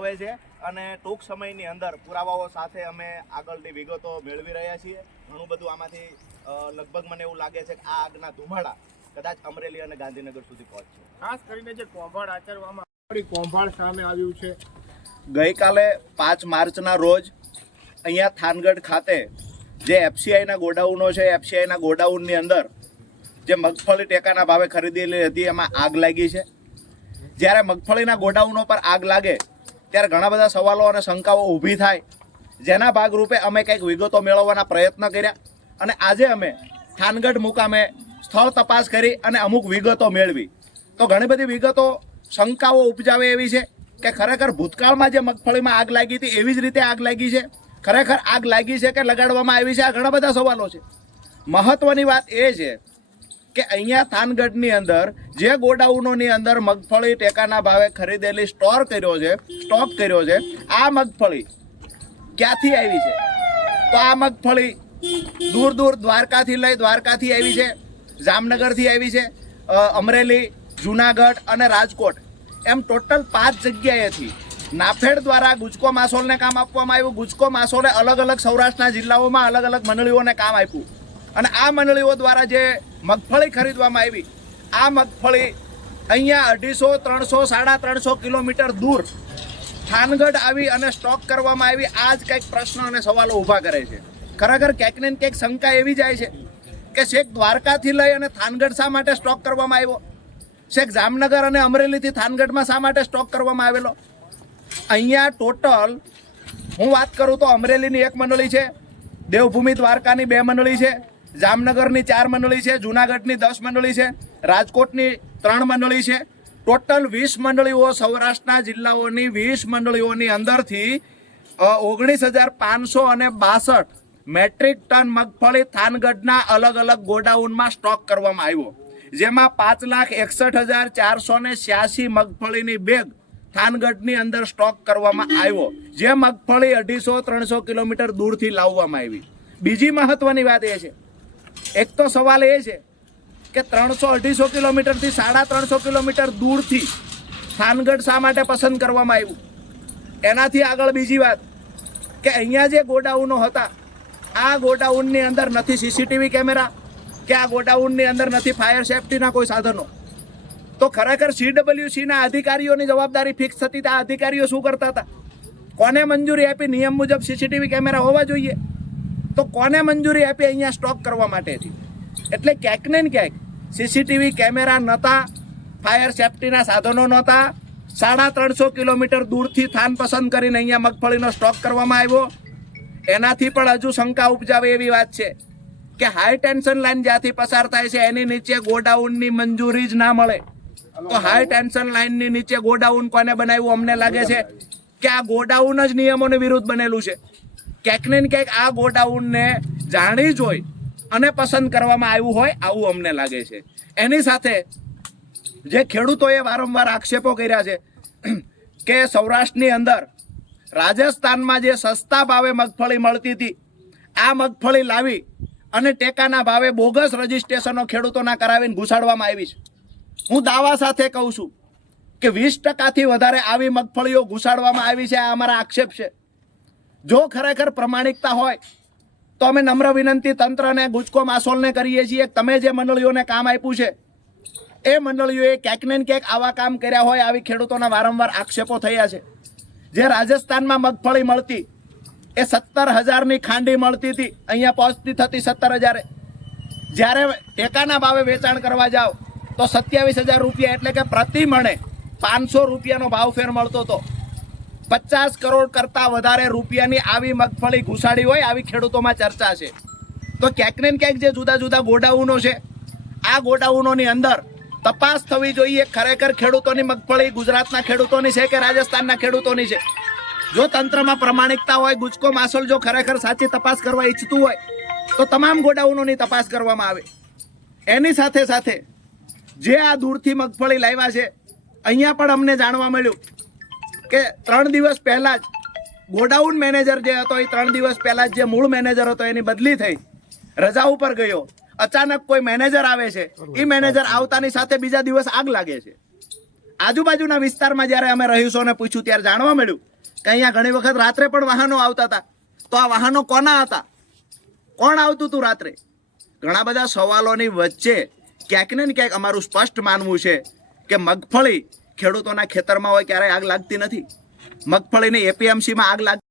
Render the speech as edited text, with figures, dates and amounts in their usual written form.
આવે છે અને ટૂંક સમયની અંદર પુરાવાઓ સાથે અમે આગળની વિગતો મેળવી રહ્યા છીએ. ઘણું બધું આમાંથી લગભગ મને એવું લાગે છે કે આ આગના ધુમાડા કદાચ અમરેલી અને ગાંધીનગર સુધી પહોંચશે. ખાસ કરીને જે કૌભાંડ આચરવામાં કૌભાંડ સામે આવ્યું છે. ગઈકાલે 5 માર્ચના રોજ અહીંયા થાનગઢ ખાતે જે એફસીઆઈના ગોડાઉનો છે, એફસીઆઈના ગોડાઉનની અંદર જે મગફળી ટેકાના ભાવે ખરીદેલી હતી એમાં આગ લાગી છે. જ્યારે મગફળીના ગોડાઉનો પર આગ લાગે ત્યારે ઘણા બધા સવાલો અને શંકાઓ ઊભી થાય, જેના ભાગરૂપે અમે કંઈક વિગતો મેળવવાના પ્રયત્ન કર્યા અને આજે અમે થાનગઢ મુકામે સ્થળ તપાસ કરી અને અમુક વિગતો મેળવી. તો ઘણી બધી વિગતો શંકાઓ ઉપજાવે એવી છે કે ખરેખર ભૂતકાળમાં જે મગફળીમાં આગ લાગી હતી એવી જ રીતે આગ લાગી છે, ખરેખર આગ લાગી છે કે લગાડવામાં આવી છે, આ ઘણા બધા સવાલો છે. મહત્વની વાત એ છે કે અહીંયા થાનગઢની અંદર જે ગોડાઉનોની અંદર મગફળી ટેકાના ભાવે ખરીદેલી સ્ટોક કર્યો છે, આ મગફળી ક્યાંથી આવી છે? તો આ મગફળી દૂર દૂર દ્વારકાથી આવી છે, જામનગરથી આવી છે, અમરેલી, જુનાગઢ અને રાજકોટ એમ ટોટલ 5 જગ્યાએથી નાફેડ દ્વારા ગુજકો માસોલને કામ આપવામાં આવ્યું. ગુજકો માસોલે અલગ અલગ સૌરાષ્ટ્રના જિલ્લાઓમાં અલગ અલગ મંડળીઓને કામ આપ્યું અને આ મંડળીઓ દ્વારા જે મગફળી ખરીદવામાં આવી, આ મગફળી અહીંયા 250, 300, 350 કિલોમીટર દૂર થાનગઢ આવી અને સ્ટોક કરવામાં આવી. આ જ કંઈક પ્રશ્ન અને સવાલો ઊભા કરે છે. ખરેખર ક્યાંક ને ક્યાંક શંકા એવી જાય છે કે શેખ દ્વારકાથી લઈ અને થાનગઢ શા માટે સ્ટોક કરવામાં આવ્યો? શેખ જામનગર અને અમરેલીથી થાનગઢમાં શા માટે સ્ટોક કરવામાં આવેલો? અહીંયા ટોટલ હું વાત કરું તો અમરેલીની 1 મંડળી છે, દેવભૂમિ દ્વારકાની 2 મંડળી છે, જામનગરની 4 મંડળી છે, જુનાગઢની 10 મંડળી છે, રાજકોટની 3 મંડળી છે. ટોટલ 20 મંડળીઓ સૌરાષ્ટ્રના જિલ્લાઓની 20 મંડળીઓની અંદરથી 19,562 મેટ્રિક ટન મગફળી થાનગઢના અલગ અલગ ગોડાઉનમાં સ્ટોક કરવામાં આવ્યો, જેમાં 5,61,486 મગફળીની બેગ થાનગઢની અંદર સ્ટોક કરવામાં આવ્યો, જે મગફળી 250-300 કિલોમીટર દૂરથી લાવવામાં આવી. બીજી મહત્વની વાત એ છે, એક તો સવાલ એ છે કે 300-250 કિલોમીટરથી 350 કિલોમીટર દૂરથી થાનગઢ શા માટે પસંદ કરવામાં આવ્યું? એનાથી આગળ બીજી વાત કે અહીંયા જે ગોડાઉનો હતા, આ ગોડાઉનની અંદર નથી સીસીટીવી કેમેરા કે આ ગોડાઉનની અંદર નથી ફાયર સેફટીના કોઈ સાધનો. તો ખરેખર CWCના અધિકારીઓની જવાબદારી ફિક્સ થતી. આ અધિકારીઓ શું કરતા હતા? કોને મંજૂરી આપી? નિયમ મુજબ સીસીટીવી કેમેરા હોવા જોઈએ, તો કોને મંજૂરી આપી અહીંયા સ્ટોક કરવા માટેથી? એટલે ક્યાંક ને ક્યાંક સીસીટીવી કેમેરા નહોતા, ફાયર સેફટીના સાધનો નહોતા, 350 કિલોમીટર દૂરથી થાન પસંદ કરીને અહીંયા મગફળીનો સ્ટોક કરવામાં આવ્યો. એનાથી પણ હજુ શંકા ઉપજાવે એવી વાત છે કે હાઈ ટેન્શન લાઈન જ્યાંથી પસાર થાય છે એની નીચે ગોડાઉનની મંજૂરી જ ના મળે. તો હાઈ ટેન્શન લાઈનની નીચે ગોડાઉન કોને બનાવ્યું? અમને લાગે છે કે આ ગોડાઉન જ નિયમોની વિરુદ્ધ બનેલું છે. ક્યાંક ને ક્યાંક આ ગોડાઉનને જાણી જોઈ અને પસંદ કરવામાં આવ્યું હોય આવું અમને લાગે છે. એની સાથે જે ખેડૂતોએ વારંવાર આક્ષેપો કર્યા છે કે સૌરાષ્ટ્રની અંદર રાજસ્થાનમાં જે સસ્તા ભાવે મગફળી મળતી હતી, આ મગફળી લાવી અને ટેકાના ભાવે બોગસ રજીસ્ટ્રેશનો ખેડૂતોના કરાવીને ઘુસાડવામાં આવી છે. હું દાવા સાથે કહું છું કે 20%થી વધારે આવી મગફળીઓ ઘુસાડવામાં આવી છે. આ અમારા આક્ષેપ છે. જો ખરેખર પ્રમાણિકતા હોય તો અમે નમ્ર વિનંતી તંત્રને, ગુજકો માસોલને કરીએ છીએ, તમે જે મંડળીઓને કામ આપ્યું છે એ મંડળીઓએ ક્યાંક ને ક્યાંક આવા કામ કર્યા હોય. આવી ખેડૂતોના વારંવાર આક્ષેપો થયા છે. જે રાજસ્થાનમાં મગફળી મળતી એ 17,000ની ખાંડી મળતી હતી, અહીંયા પહોંચતી થતી 17,000. જ્યારે ટેકાના ભાવે વેચાણ કરવા જાઓ તો 27,000 રૂપિયા, એટલે કે પ્રતિ મણે 500 રૂપિયાનો ભાવ ફેર મળતો હતો. 50 કરોડ કરતાં વધારે રૂપિયાની આવી મગફળી ઘુસાડી હોય આવી ખેડૂતોમાં ચર્ચા છે. તો ક્યાંક ને ક્યાંક જે જુદા જુદા ગોડાઉનો છે, આ ગોડાઉનોની અંદર તપાસ થવી જોઈએ. ખરેખર ખેડૂતોની મગફળી ગુજરાતના ખેડૂતોની છે કે રાજસ્થાનના ખેડૂતોની છે? જો તંત્રમાં પ્રમાણિકતા હોય, ગુજકો માસોલ જો ખરેખર સાચી તપાસ કરવા ઈચ્છતું હોય તો તમામ ગોડાઉનોની તપાસ કરવામાં આવે. એની સાથે સાથે જે આ દૂરથી મગફળી લાવ્યા છે, અહીંયા પણ અમને જાણવા મળ્યું કે 3 દિવસ પહેલા જ ગોડાઉન મેનેજર જે હતો એ 3 દિવસ પહેલા જ જે મૂળ મેનેજર હતો એની બદલી થઈ, રજા ઉપર ગયો. અચાનક કોઈ મેનેજર આવે છે, એ મેનેજર આવતાની સાથે બીજા દિવસ આગ લાગે છે. આજુબાજુના વિસ્તારમાં જ્યારે અમે રહીશોને પૂછ્યું ત્યારે જાણવા મળ્યું કે અહીંયા ઘણી વખત રાત્રે પણ વાહનો આવતા હતા, તો આ વાહનો કોના હતા? કોણ આવતું હતું રાત્રે? ઘણા બધા સવાલોની વચ્ચે ક્યાંક ને ક્યાંક અમારું સ્પષ્ટ માનવું છે કે મગફળી ખેડૂતોના ખેતરમાં હોય ક્યારેય આગ લાગતી નથી. મગફળીની એપીએમસીમાં આગ લાગતી